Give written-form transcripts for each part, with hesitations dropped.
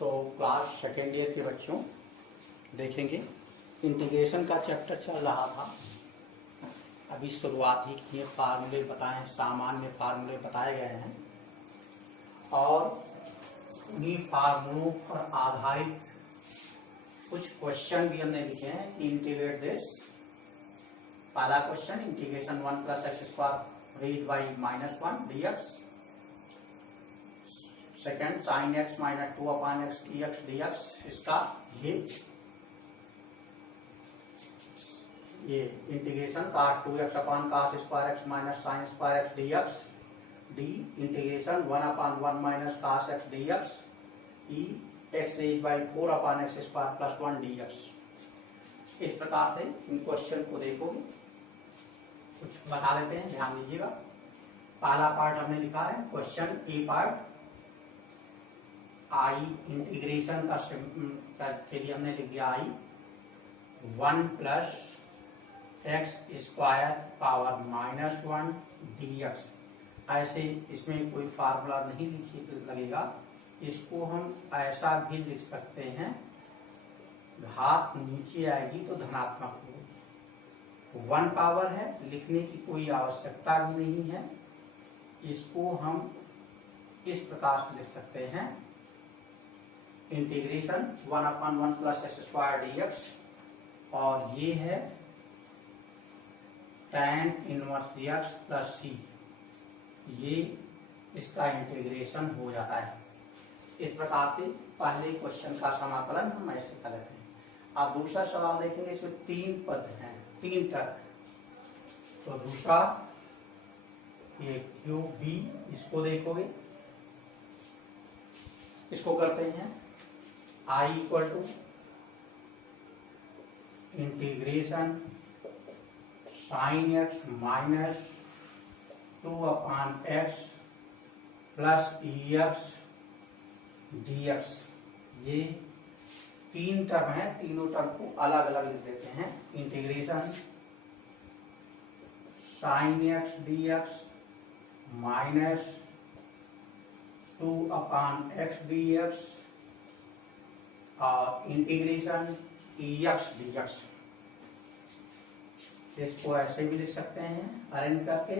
तो class second year के बच्चों देखेंगे इंटीग्रेशन का चैप्टर चल रहा था। अभी शुरुआत ही किए, फार्मूले बताए, सामान्य फार्मूले बताए गए हैं और उन्हीं फार्मूलों पर आधारित कुछ क्वेश्चन भी हमने लिखे हैं कि इंटीग्रेट दिस। पहला question integration 1 + x² raise by -1 dx। Second sin x - 2/x dx। इसका ये integration cos 2x/cos² x - sin² x dx। D integration 1/1 - cos x dx। E x raise by 4/x² + 1 dx। इस प्रकार से इन question को देखोगे, कुछ बता देते हैं, ध्यान दीजिएगा। पहला पार्ट हमने लिखा है क्वेश्चन ए पार्ट आई इंटीग्रेशन के लिए हमने लिख दिया आई 1 + x² पावर -1 dx। ऐसे इसमें कोई फार्मूला नहीं लगेगा, इसको हम ऐसा भी लिख सकते हैं, घात नीचे आएगी तो धनात्मक होगी। 1 पावर है, लिखने की कोई आवश्यकता भी नहीं है। इसको हम इस प्रकार से लिख सकते हैं इंटीग्रेशन 1/1 + x² dx और ये है tan इनवर्स dx + c। ये इसका इंटीग्रेशन हो जाता है। इस प्रकार से पहले क्वेश्चन का समाकलन हम ऐसे कर लेते हैं। अब दूसरा सवाल देखेंगे, इसमें 3 पद हैं, 3 तक। तो दूसरा ये क्यूब बी, इसको देखोगे, इसको करते हैं I = integration sin x - 2/x + ex dx। ये 3 टर्म है, तीनों टर्म को अलग अलग लिख देते हैं। Integration sin x dx - 2/x dx और इंटीग्रेशन ex dx। इसको ऐसे भी लिख सकते हैं अरेंज करके,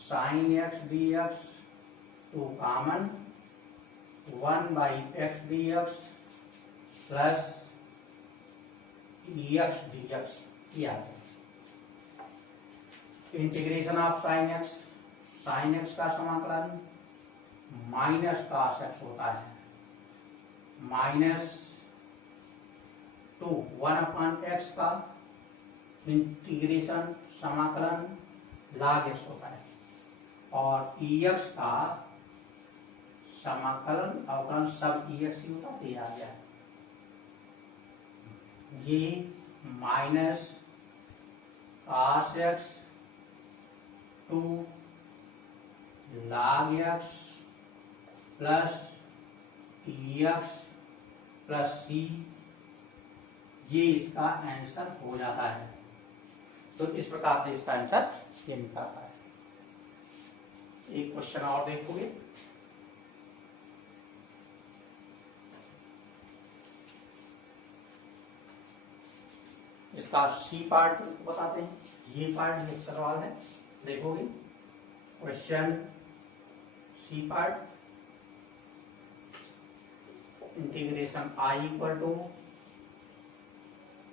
sin x dx तो common 1/x dx plus ex dx किया। इंटीग्रेशन ऑफ sin x का समाकलन -cos x होता है, -2 1/x का इंटीग्रेशन समाकलन log x होता है और ex का समाकलन अवकलन सब ex ही होता है। आ गया ये -cos x 2 log x plus ex plus c, ये इसका आंसर हो जाता है। तो इस प्रकार से इसका आंसर ये निकलता है। एक क्वेश्चन और देखोगे, इसका सी पार्ट बताते हैं। ये पार्ट नेक्स्ट सवाल है, देखोगे question C part integration I =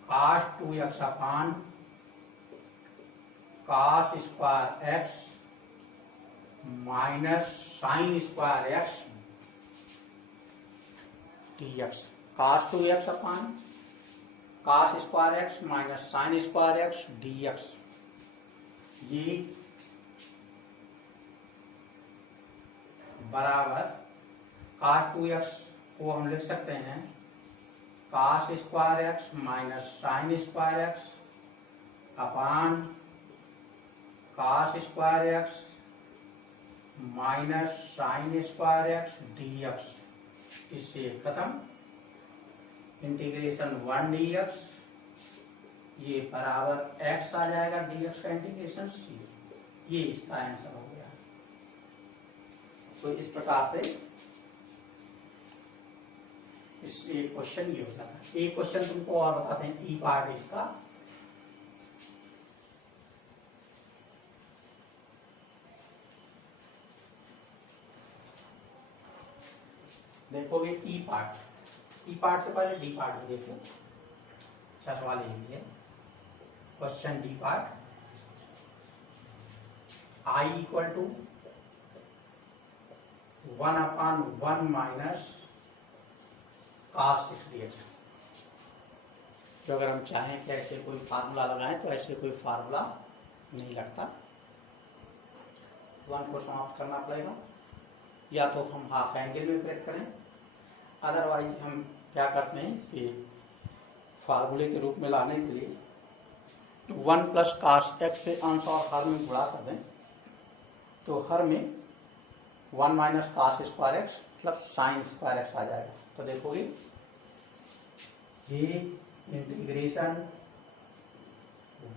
cos 2x/cos² x - sin² x dx। cos 2x/cos² x - sin² x dx। ये बराबर cos 2x को हम लिख सकते हैं cos² x - sin² x अपान cos² x - sin² x dx। इससे खत्म। इंटीग्रेशन 1 dx, ये बराबर x आ जाएगा, dx का इंटीग्रेशन c। ये इसका आंसर हो गया। तो इस प्रकार से इस एक क्वेश्चन ये होता है। एक क्वेश्चन तुमको और बताते हैं, ई पार्ट इसका। देखोगे ई पार्ट, ई पार्ट से पहले डी पार्ट भी देखो। अच्छा सवाल यही है, question D part. I equal to 1/1 minus cos 6dx। तो अगर हम चाहें कि ऐसे कोई फार्मूला लगाएं तो ऐसे कोई फार्मूला नहीं लगता, 1 को समाप्त करना पड़ेगा, या तो हम हाफ एंगल में ब्रेक करें, अदरवाइज हम क्या करते हैं इसके फार्मूले के रूप में लाने के लिए 1 प्लस cos x से अंश और हर में गुणा कर दें, तो हर में 1 माइनस cos स्क्वायर x मतलब साइन स्क्वायर x आ जाएगा। तो देखोगे ये इंटीग्रेशन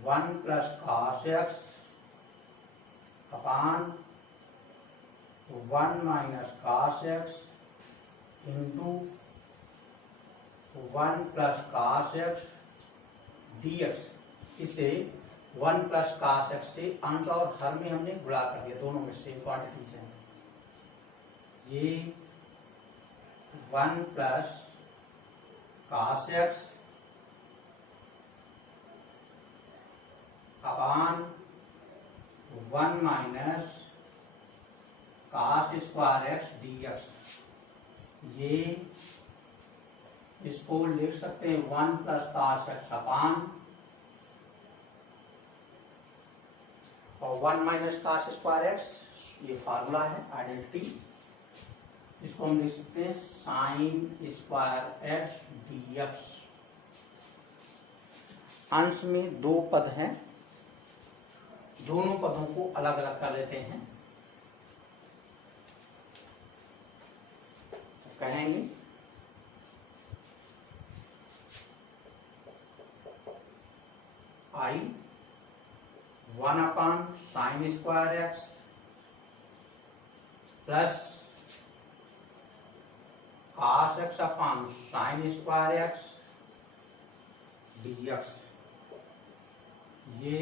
1 प्लस cos x अपान 1 minus cos x into 1 plus cos x dx। इसे 1 प्लस cos x से अंश और हर में हमने गुणा कर दिया, दोनों में सेम क्वांटिटीज हैं। ये 1 प्लस cos x अपान 1 minus cos square x dx। ये इसको लिख सकते हैं 1 प्लस cos x अपान और 1 माइनस cos स्क्वायर x, ये फार्मूला है आइडेंटिटी, इसको हम लिख सकते हैं साइन स्क्वायर x dx। अंश में दो पद हैं, दोनों पदों को अलग अलग कर लेते हैं। तो कहेंगे आई 1 अपान sine square x plus cos x अपान साइन स्क्वायर x dx। ये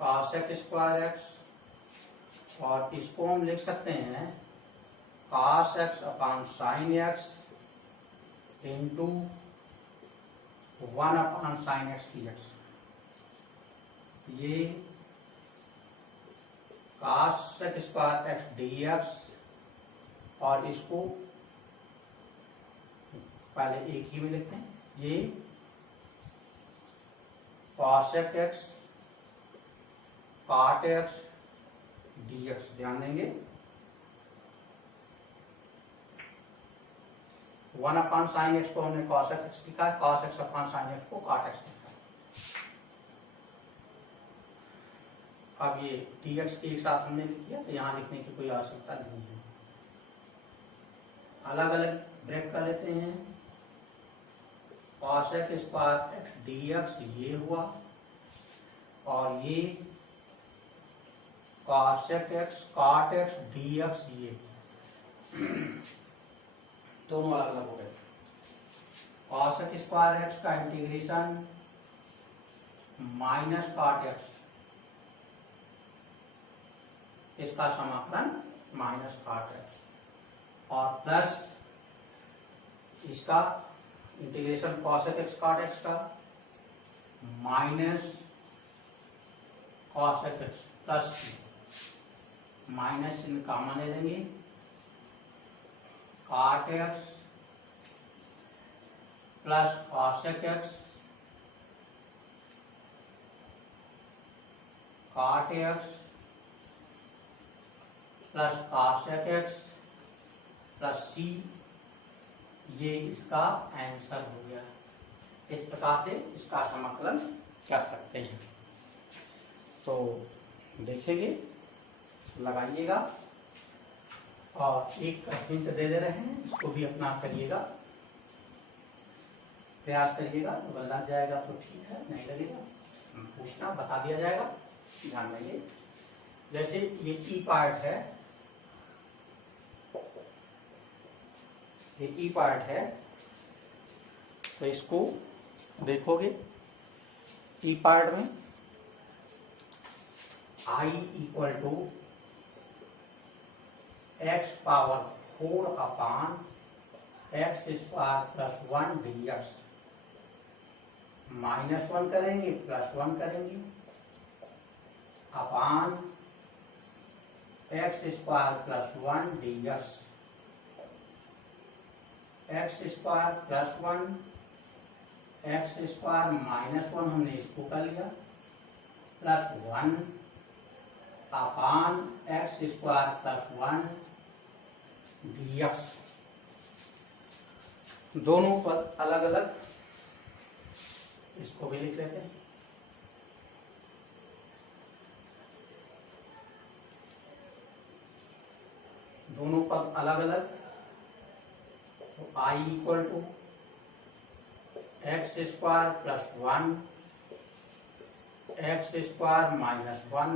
cos x स्क्वायर x और इसको हम लिख सकते हैं cos x अपान साइन x इंटू 1 अपान साइन x dx। ये cos x square x dx और इसको पहले एक ही में लिखते हैं, ये cos x cot x dx। ध्यान देंगे 1 अपान साइन x को हमने cos x लिखा है, cos x अपान साइन x को cot x लिखा है। अब ये dx के एक साथ हमने लिख दिया, तो यहाँ लिखने की कोई आवश्यकता नहीं है। अलग अलग ब्रेक कर लेते हैं, cos x square x dx ये हुआ, और ये cos x cot x dx ये दोनों अलग अलग हो गए। cos x स्क्वायर x का इंटीग्रेशन माइनस cot x, इसका समाकलन माइनस cot x, और प्लस इसका integration cos x cot x का minus cos x plus minus in common ले लेंगे, cot x plus cos x cot x plus cos x plus c, ये इसका answer हो गया। इस प्रकार से इसका समाकलन कर सकते हैं। तो देखेंगे, लगाइएगा, और एक हिंट दे रहे हैं, इसको भी अपना करिएगा, प्रयास करिएगा। तो लग जाएगा तो ठीक है, नहीं लगेगा पूछना, बता दिया जाएगा। ध्यान देंगे, जैसे ये ई पार्ट है, ये ई पार्ट है, तो इसको देखोगे ई पार्ट में I equal to x power 4 upon x square plus 1 d x, -1 करेंगे +1 करेंगे upon x square plus 1 d x, x square plus 1 x square -1 हमने इसको कर लिया plus 1 upon x square plus 1 d x. दोनों पद अलग अलग, इसको भी लिख लेते हैं। दोनों पद अलग अलग, तो I equal to x square plus 1 x square -1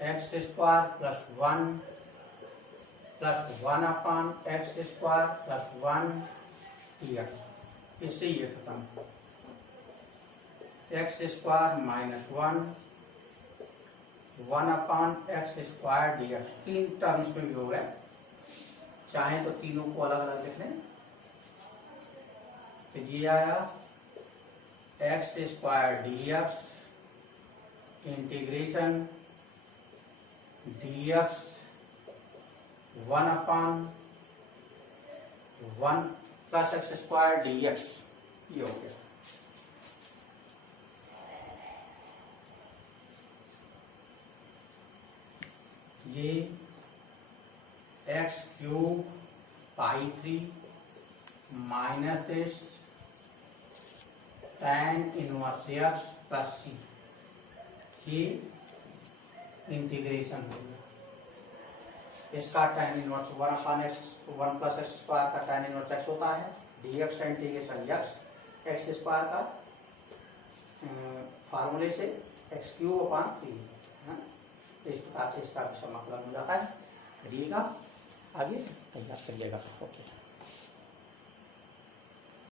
x square plus 1 plus 1 upon x square plus 1 d x. इससे ये खत्म, x square -1 1 upon x square d x, 3 terms में भी हो गए, चाहे तो तीनों को अलग अलग लिख लें। तो ये आया x square d x integration d x 1 upon 1 plus x square d x, ये हो गया। ये x cube by 3 minus this tan inverse x plus C, ये इंटीग्रेशन हो गया। इसका tan inverse 1 upon x 1 plus x square का tan inverse x होता है, डी एक्स का इंटीग्रेशन एक्स स्क्वायर का फार्मूले से एक्स क्यूब अपान 3, इस प्रकार से इसका मतलब हो जाता है। करिएगा, आगे तैयार करिएगा। ओके।